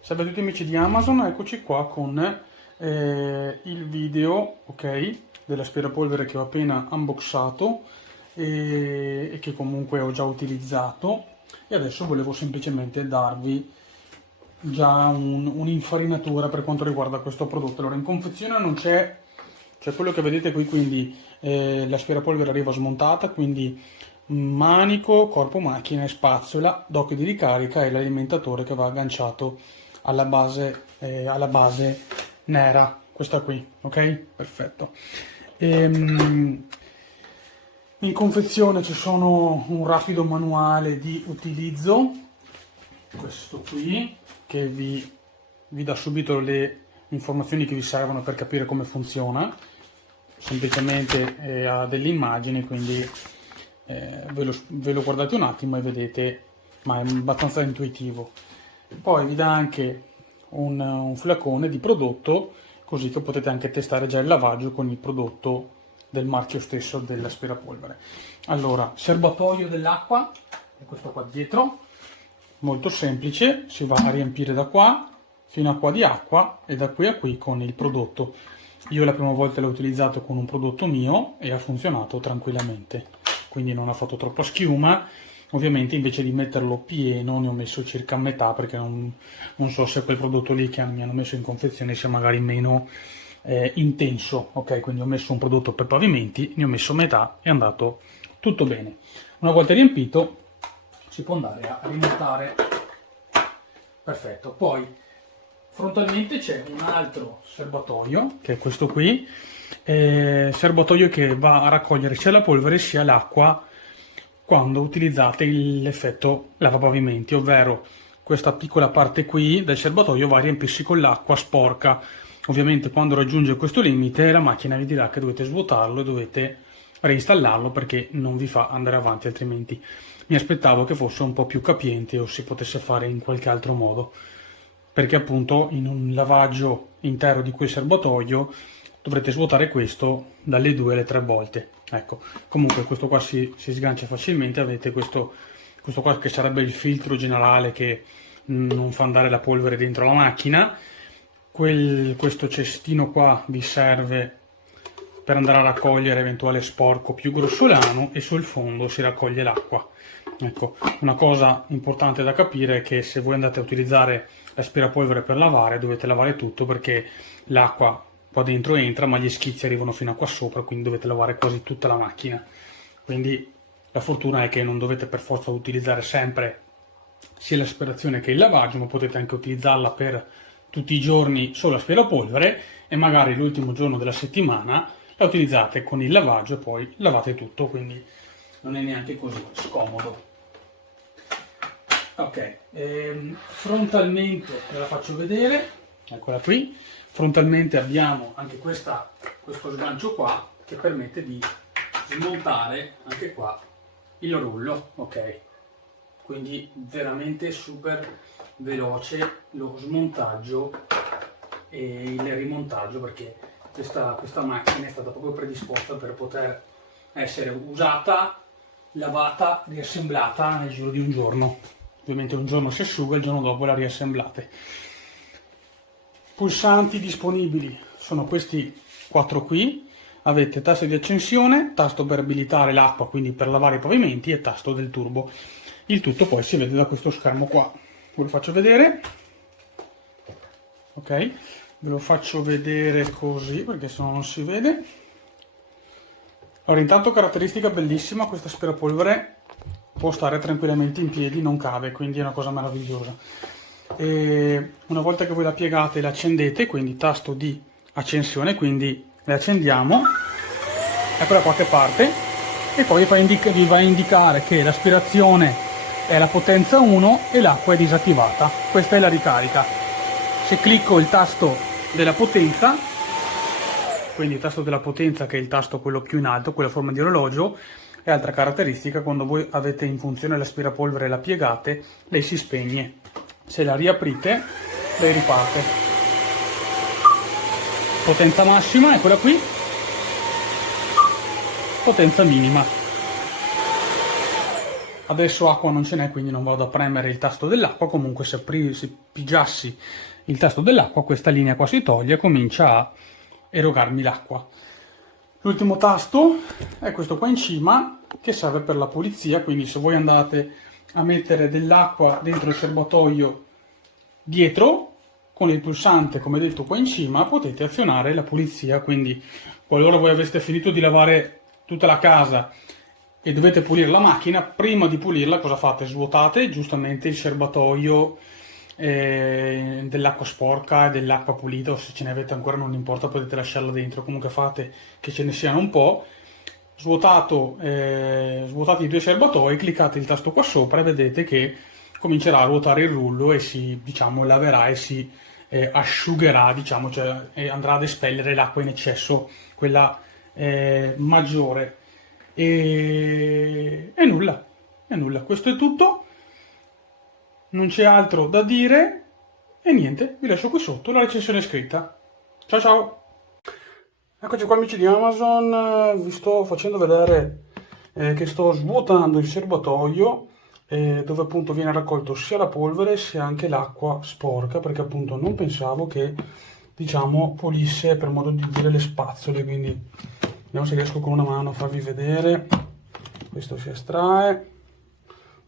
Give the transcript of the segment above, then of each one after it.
Salve a tutti amici di Amazon, eccoci qua con il video, ok, dell'aspirapolvere che ho appena unboxato e che comunque ho già utilizzato, e adesso volevo semplicemente darvi già un'infarinatura per quanto riguarda questo prodotto. Allora, in confezione non c'è quello che vedete qui, quindi l'aspirapolvere arriva smontata, quindi manico, corpo macchina e spazzola, dock di ricarica e l'alimentatore che va agganciato alla base nera, questa qui, ok? Perfetto. In confezione ci sono un rapido manuale di utilizzo, questo qui, che vi dà subito le informazioni che vi servono per capire come funziona. Semplicemente ha delle immagini, quindi ve lo guardate un attimo e vedete, ma è abbastanza intuitivo. Poi vi dà anche un flacone di prodotto, così che potete anche testare già il lavaggio con il prodotto del marchio stesso dell'aspirapolvere. Allora, serbatoio dell'acqua è questo qua dietro, molto semplice, si va a riempire da qua fino a qua di acqua e da qui a qui con il prodotto. Io la prima volta l'ho utilizzato con un prodotto mio e ha funzionato tranquillamente, quindi non ha fatto troppa schiuma. Ovviamente invece di metterlo pieno ne ho messo circa metà, perché non so se quel prodotto lì che mi hanno messo in confezione sia magari meno intenso, ok? Quindi ho messo un prodotto per pavimenti, ne ho messo metà e è andato tutto bene. Una volta riempito si può andare a rimontare. Perfetto. Poi frontalmente c'è un altro serbatoio, che è questo qui, serbatoio che va a raccogliere sia la polvere sia l'acqua quando utilizzate l'effetto lavapavimenti, ovvero questa piccola parte qui del serbatoio va a riempirsi con l'acqua sporca. Ovviamente quando raggiunge questo limite la macchina vi dirà che dovete svuotarlo e dovete reinstallarlo, perché non vi fa andare avanti, altrimenti. Mi aspettavo che fosse un po' più capiente o si potesse fare in qualche altro modo, perché appunto in un lavaggio intero di quel serbatoio dovrete svuotare questo dalle 2 alle 3 volte. Ecco, comunque questo qua si sgancia facilmente. Avete questo qua che sarebbe il filtro generale che non fa andare la polvere dentro la macchina. Questo cestino qua vi serve per andare a raccogliere eventuale sporco più grossolano, e sul fondo si raccoglie l'acqua. Ecco, una cosa importante da capire è che se voi andate a utilizzare l'aspirapolvere per lavare, dovete lavare tutto, perché l'acqua qua dentro entra, ma gli schizzi arrivano fino a qua sopra, quindi dovete lavare quasi tutta la macchina. Quindi la fortuna è che non dovete per forza utilizzare sempre sia l'aspirazione che il lavaggio, ma potete anche utilizzarla per tutti i giorni solo aspirapolvere, e magari l'ultimo giorno della settimana la utilizzate con il lavaggio e poi lavate tutto, quindi non è neanche così scomodo. Ok, frontalmente ve la faccio vedere, eccola qui. Frontalmente abbiamo anche questo sgancio qua che permette di smontare anche qua il rullo, ok? Quindi veramente super veloce lo smontaggio e il rimontaggio, perché questa macchina è stata proprio predisposta per poter essere usata, lavata, riassemblata nel giro di un giorno. Ovviamente un giorno si asciuga, il giorno dopo la riassemblate. Pulsanti disponibili sono questi 4 qui. Avete tasto di accensione, tasto per abilitare l'acqua, quindi per lavare i pavimenti, e tasto del turbo. Il tutto poi si vede da questo schermo qua. Ve lo faccio vedere. Ok, ve lo faccio vedere così, perché sennò non si vede. Allora, intanto caratteristica bellissima, questa aspirapolvere può stare tranquillamente in piedi, non cade, quindi è una cosa meravigliosa. E una volta che voi la piegate e la accendete, quindi tasto di accensione, quindi le accendiamo, eccola qua che parte, e poi vi va a indicare che l'aspirazione è la potenza 1 e l'acqua è disattivata. Questa è la ricarica. Se clicco il tasto della potenza, quindi il tasto della potenza, che è il tasto quello più in alto, quella forma di orologio, è altra caratteristica: quando voi avete in funzione l'aspirapolvere e la piegate, lei si spegne. Se la riaprite, lei riparte. Potenza massima è quella qui, potenza minima. Adesso acqua non ce n'è, quindi non vado a premere il tasto dell'acqua. Comunque se pigiassi il tasto dell'acqua, questa linea qua si toglie e comincia a erogarmi l'acqua. L'ultimo tasto è questo qua in cima, che serve per la pulizia, quindi se voi andate a mettere dell'acqua dentro il serbatoio dietro, con il pulsante come detto qua in cima potete azionare la pulizia. Quindi qualora voi aveste finito di lavare tutta la casa e dovete pulire la macchina, prima di pulirla cosa fate? Svuotate giustamente il serbatoio dell'acqua sporca e dell'acqua pulita, o se ce ne avete ancora non importa, potete lasciarla dentro, comunque fate che ce ne siano un po'. Svuotate i due serbatoi, cliccate il tasto qua sopra e vedete che comincerà a ruotare il rullo e si, diciamo, laverà e si asciugherà, diciamo, cioè andrà ad espellere l'acqua in eccesso, quella maggiore. E nulla, questo è tutto, non c'è altro da dire e niente, vi lascio qui sotto la recensione scritta. Ciao ciao! Eccoci qua amici di Amazon, vi sto facendo vedere che sto svuotando il serbatoio dove appunto viene raccolto sia la polvere sia anche l'acqua sporca, perché appunto non pensavo che, diciamo, pulisse, per modo di dire, le spazzole. Quindi vediamo se riesco con una mano a farvi vedere. Questo si estrae,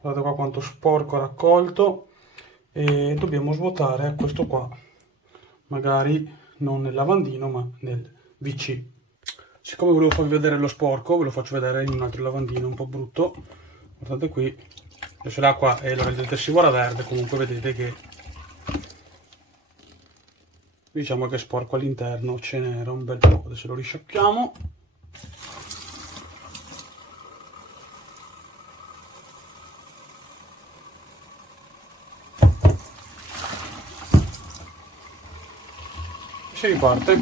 guardate qua quanto sporco ha raccolto, e dobbiamo svuotare questo qua, magari non nel lavandino ma nel WC. Siccome volevo farvi vedere lo sporco, ve lo faccio vedere in un altro lavandino un po' brutto. Guardate qui, adesso l'acqua è del detersivo era verde, comunque vedete che, diciamo che è sporco all'interno, ce n'era un bel po'. Adesso lo risciacquiamo. Si riparte.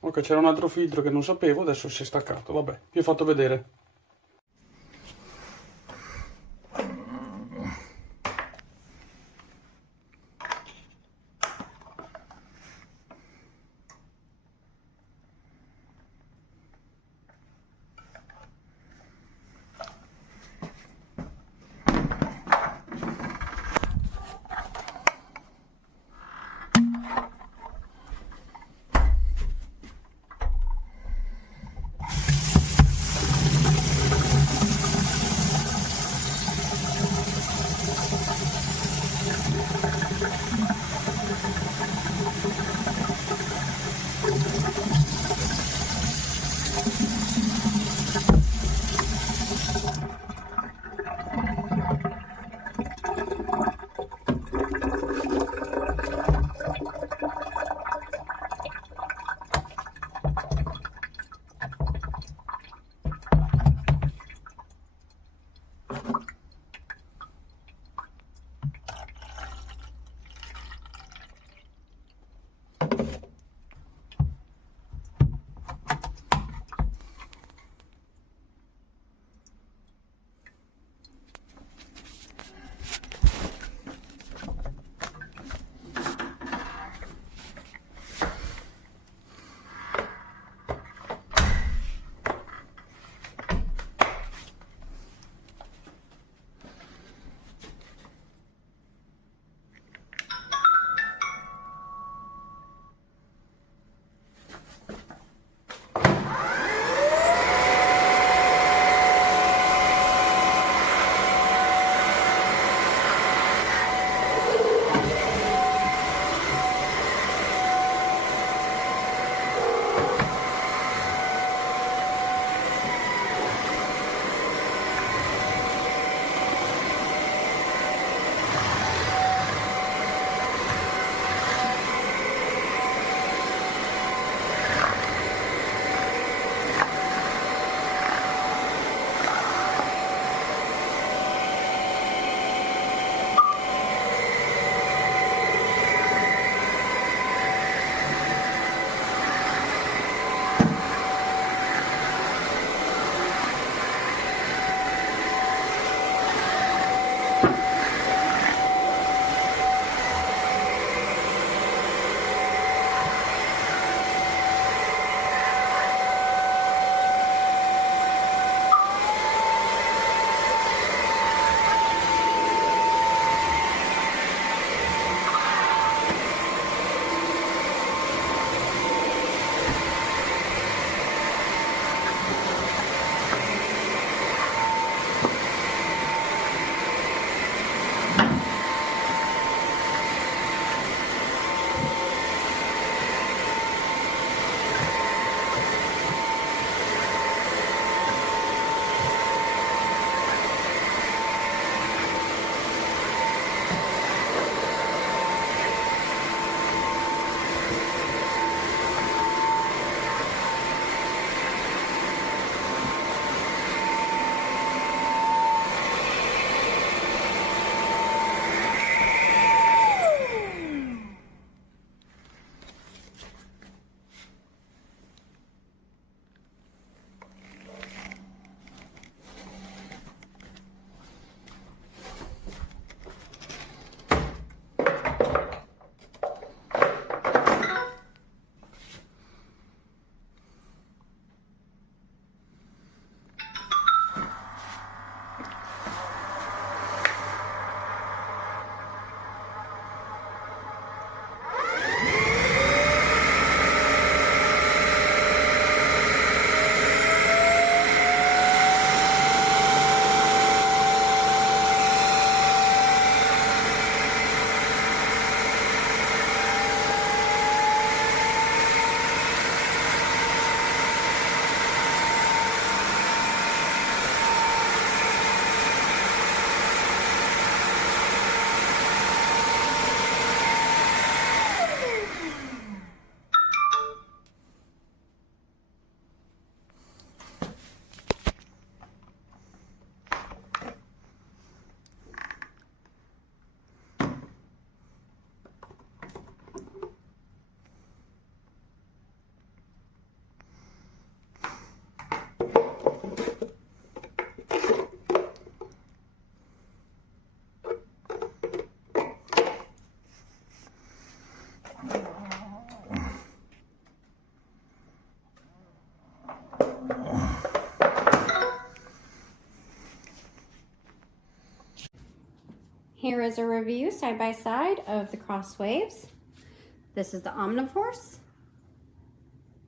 Ok, c'era un altro filtro che non sapevo, adesso si è staccato, vabbè, vi ho fatto vedere. Here is a review side by side of the CrossWaves. This is the OmniForce.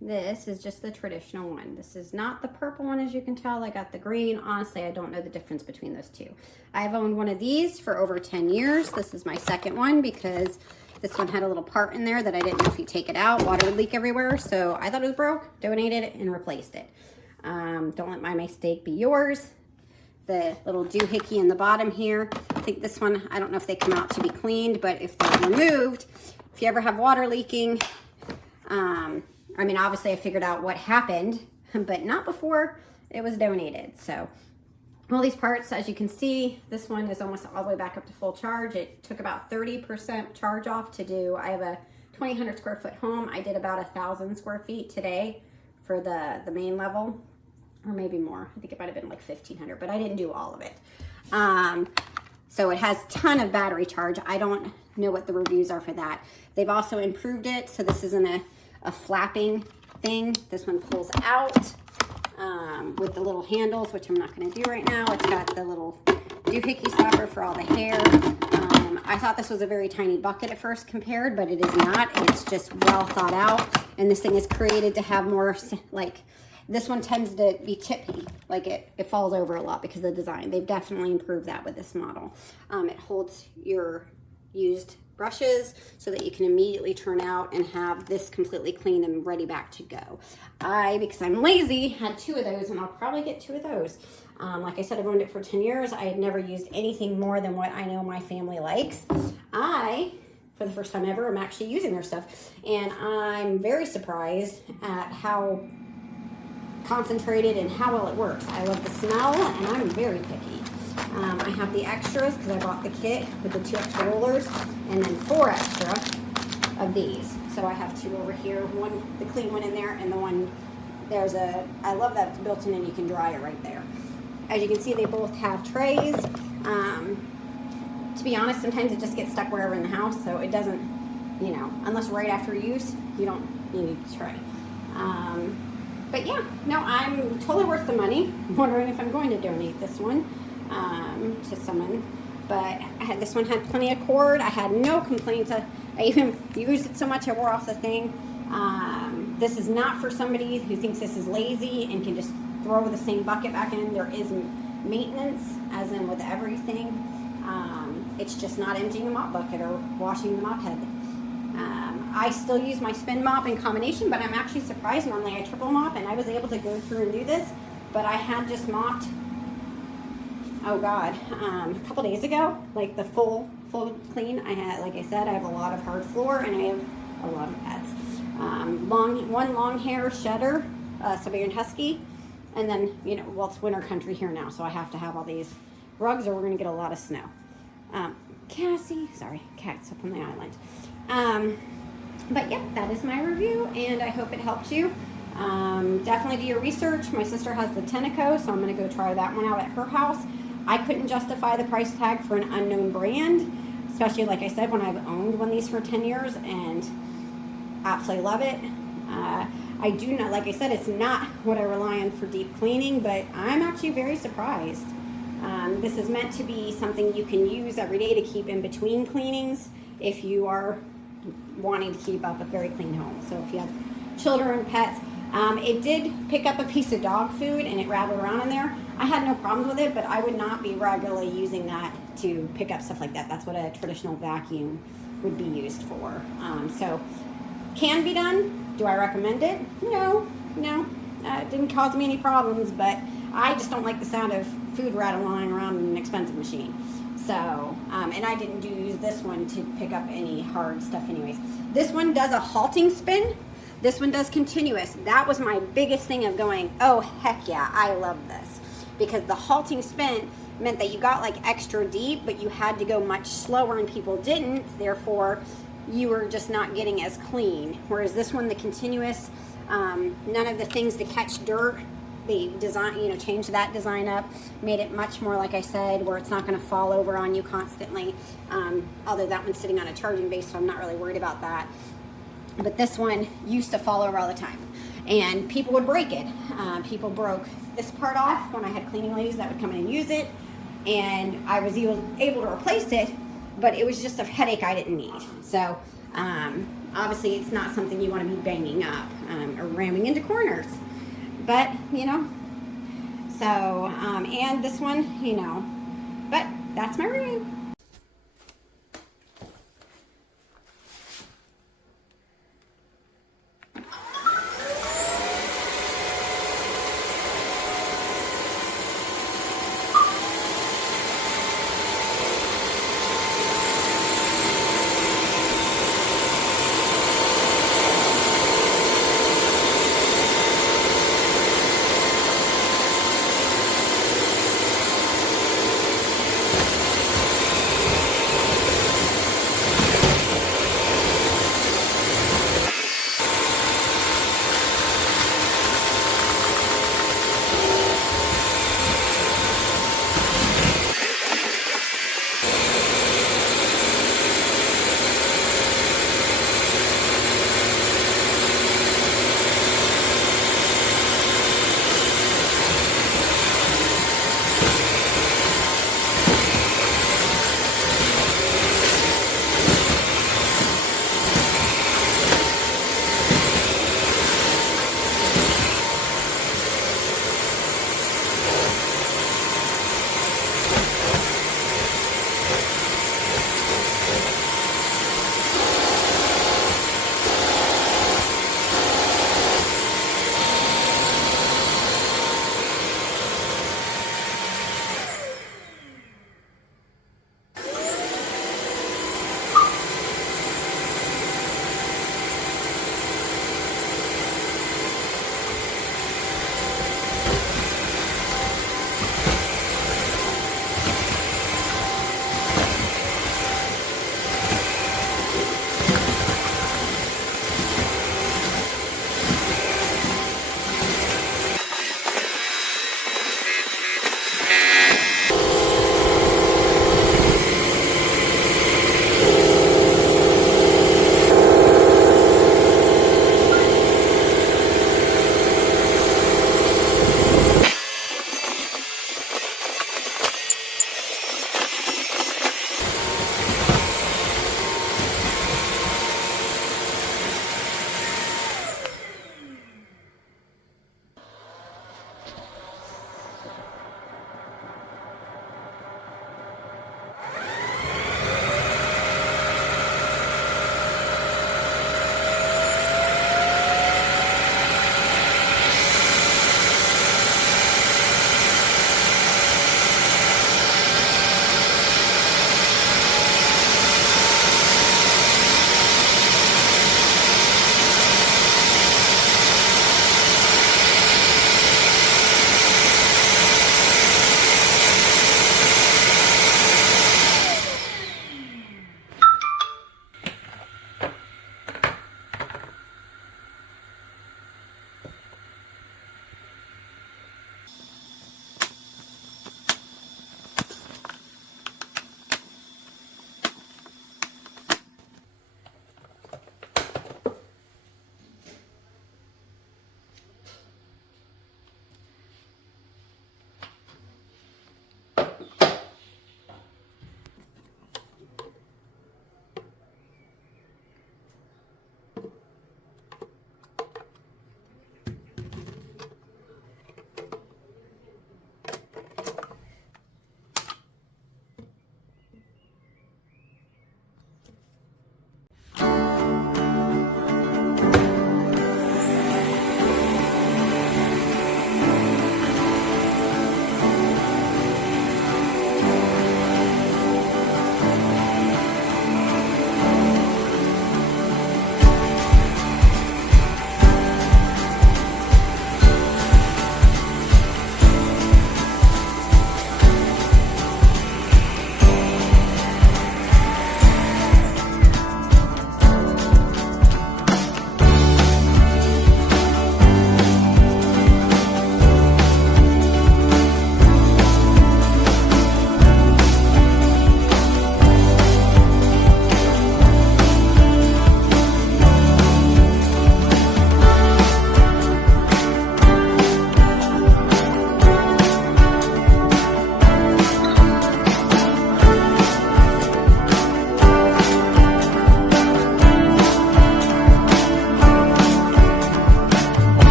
This is just the traditional one. This is not the purple one, as you can tell. I got the green. Honestly, I don't know the difference between those two. I've owned one of these for over 10 years. This is my second one because this one had a little part in there that I didn't know if you take it out, water would leak everywhere. So I thought it was broke, donated it, and replaced it. Don't let my mistake be yours. The little doohickey in the bottom here. I think this one, I don't know if they come out to be cleaned, but if they're removed, if you ever have water leaking, I mean, obviously I figured out what happened, but not before it was donated. So all these parts, as you can see, this one is almost all the way back up to full charge. It took about 30% charge off to do. I have a 2,000 square foot home. I did about 1,000 square feet today for the main level, or maybe more. I think it might have been like 1,500, but I didn't do all of it. So it has a ton of battery charge. I don't know what the reviews are for that. They've also improved it, so this isn't a flapping thing. This one pulls out with the little handles, which I'm not going to do right now. It's got the little doohickey stopper for all the hair. I thought this was a very tiny bucket at first compared, but it is not. It's just well thought out, and this thing is created to have more, like, this one tends to be tippy, like it falls over a lot because of the design. They've definitely improved that with this model. It holds your used brushes so that you can immediately turn out and have this completely clean and ready back to go. Because I'm lazy, had 2 of those, and I'll probably get 2 of those. Like I said, I've owned it for 10 years. I had never used anything more than what I know my family likes. For the first time ever, I'm actually using their stuff, and I'm very surprised at how concentrated and how well it works. I love the smell, and I'm very picky. I have the extras because I bought the kit with the 2 extra rollers, and then 4 extra of these. So I have 2 over here, one, the clean one in there, and the one, I love that it's built in and you can dry it right there. As you can see, they both have trays. To be honest, sometimes it just gets stuck wherever in the house, so it doesn't, unless right after use, you need a tray. But yeah, no, I'm totally worth the money. I'm wondering if I'm going to donate this one to someone. But this one had plenty of cord. I had no complaints. I even used it so much I wore off the thing. This is not for somebody who thinks this is lazy and can just throw the same bucket back in. There is maintenance, as in with everything. It's just not emptying a mop bucket or washing the mop head. I still use my spin mop in combination, but I'm actually surprised. Normally I triple mop, and I was able to go through and do this, but I had just mopped, oh God, a couple days ago, like the full clean. I had, like I said, I have a lot of hard floor, and I have a lot of pets. One long hair shedder, Siberian Husky, and then, well, it's winter country here now, so I have to have all these rugs or we're going to get a lot of snow. Cassie, sorry, cat's up on the island. But yeah, that is my review, and I hope it helped you. Definitely do your research. My sister has the Tenneco, so I'm going to go try that one out at her house. I couldn't justify the price tag for an unknown brand, especially, like I said, when I've owned one of these for 10 years and absolutely love it. I do not, like I said, it's not what I rely on for deep cleaning, but I'm actually very surprised. This is meant to be something you can use every day to keep in between cleanings if you are wanting to keep up a very clean home. So if you have children, pets, it did pick up a piece of dog food and it rattled around in there. I had no problems with it, but I would not be regularly using that to pick up stuff like that. That's what a traditional vacuum would be used for. So can be done. Do I recommend it? No. It didn't cause me any problems, but I just don't like the sound of food rattling around in an expensive machine. So, and I didn't use this one to pick up any hard stuff anyways. This one does a halting spin. This one does continuous. That was my biggest thing of going, oh, heck yeah, I love this. Because the halting spin meant that you got like extra deep, but you had to go much slower and people didn't. Therefore, you were just not getting as clean. Whereas this one, the continuous, none of the things to catch dirt. They changed that design up, made it much more, like I said, where it's not going to fall over on you constantly. Although that one's sitting on a charging base, so I'm not really worried about that. But this one used to fall over all the time, and people would break it. People broke this part off when I had cleaning ladies that would come in and use it. and I was able to replace it, but it was just a headache I didn't need. So obviously it's not something you want to be banging up or ramming into corners, but you know, so and this one, you know, but that's my review.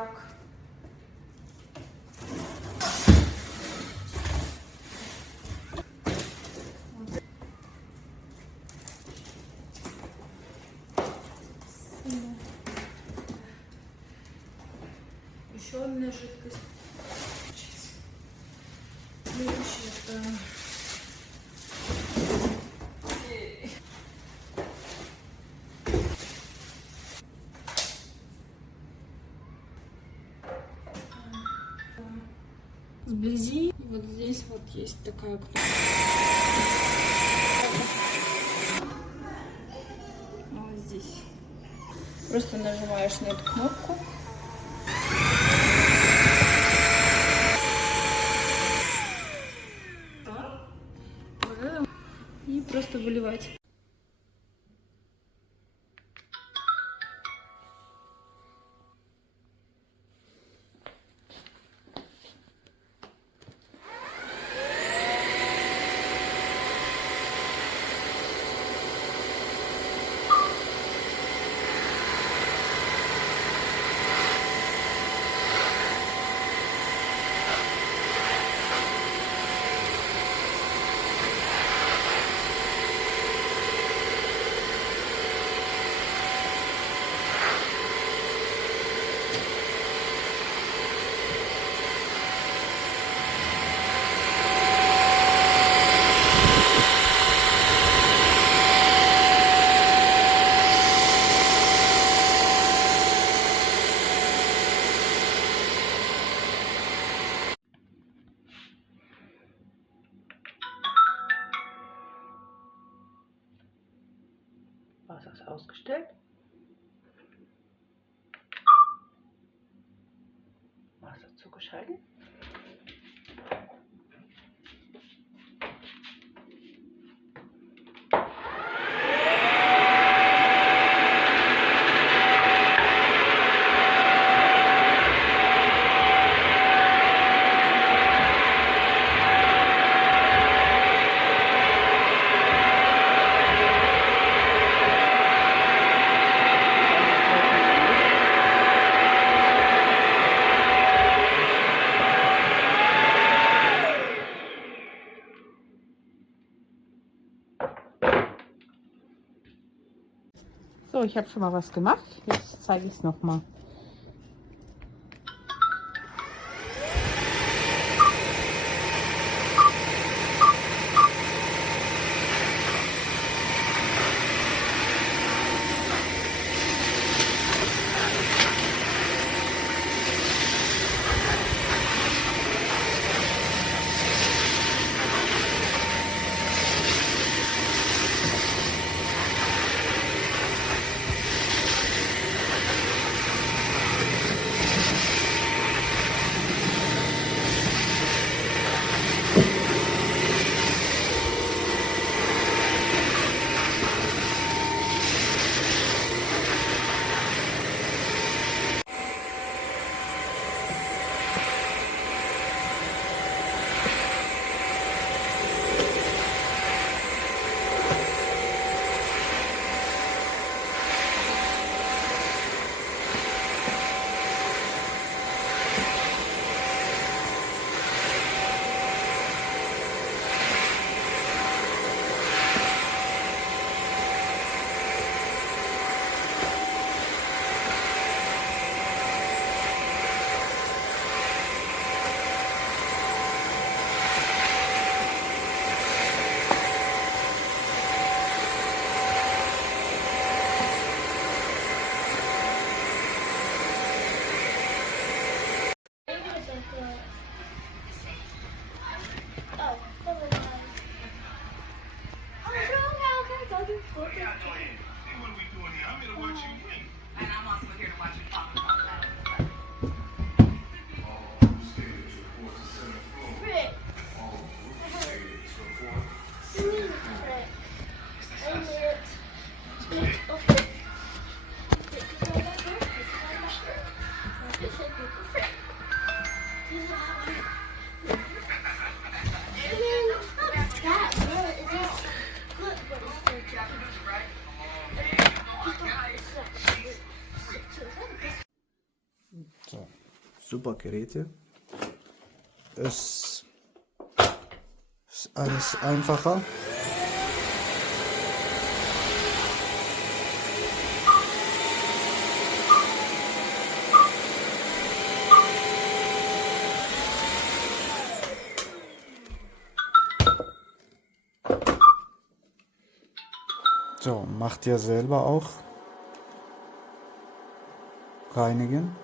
так. Еще одна жидкость. Следующее это... Сблизи. Вот здесь вот есть такая кнопка. Вот здесь. Просто нажимаешь на эту кнопку. И просто выливать. Wasser ist ausgestellt. Wasser zugeschaltet. So, ich habe schon mal was gemacht. Jetzt zeige ich es nochmal. super Geräte. Es ist alles einfacher. So, macht ihr selber auch reinigen.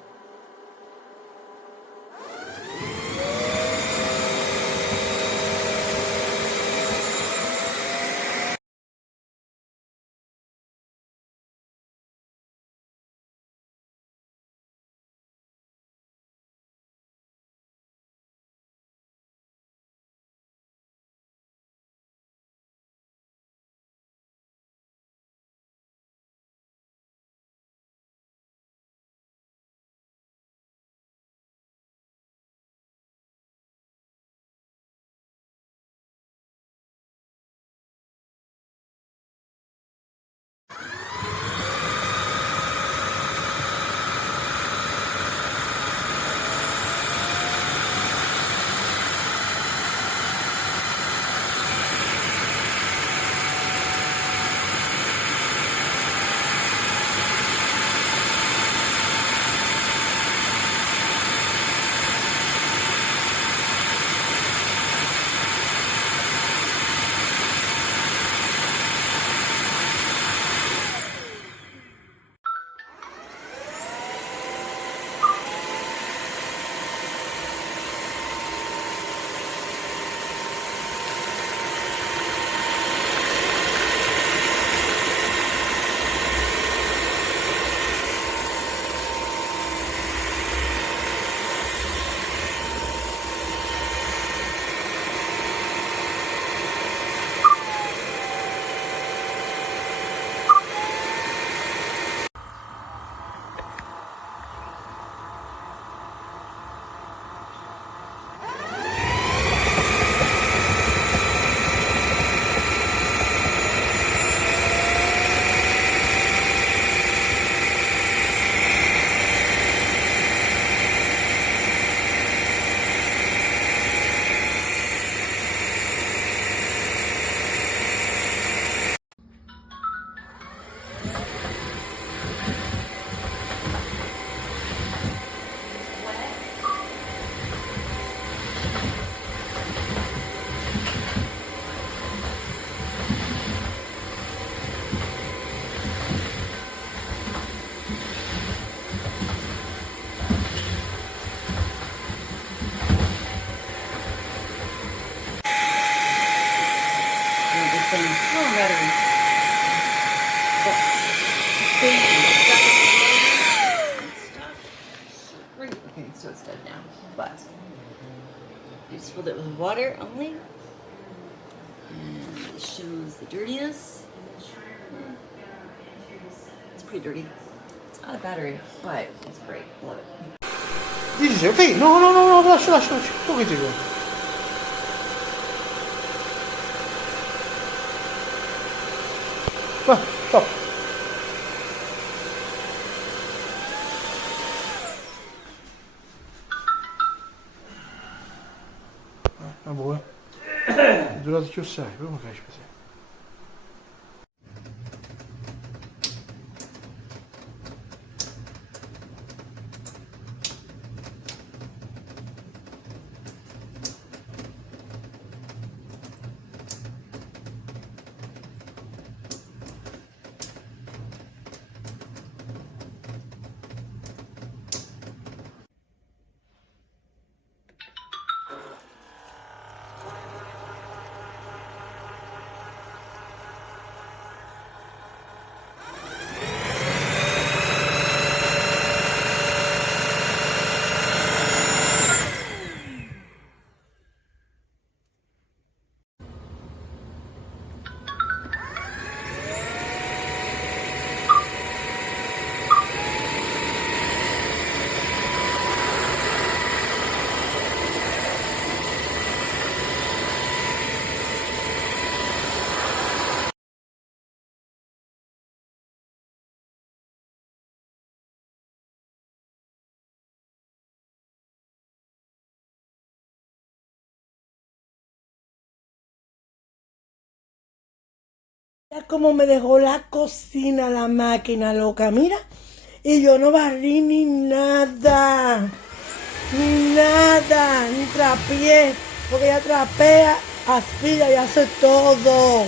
Okay, so it's dead now, but I just filled it with water only, and it shows the dirtiness. It's pretty dirty. It's not a battery, but it's great. Love it. Dice, no, no, no, no, lascia, tu che dico? Va, stop. Vabbè, è durato più assai, come fai così? Mira cómo me dejó la cocina, la máquina loca, mira. Y yo no barrí ni nada, ni trapié, porque ella trapea, aspira y hace todo.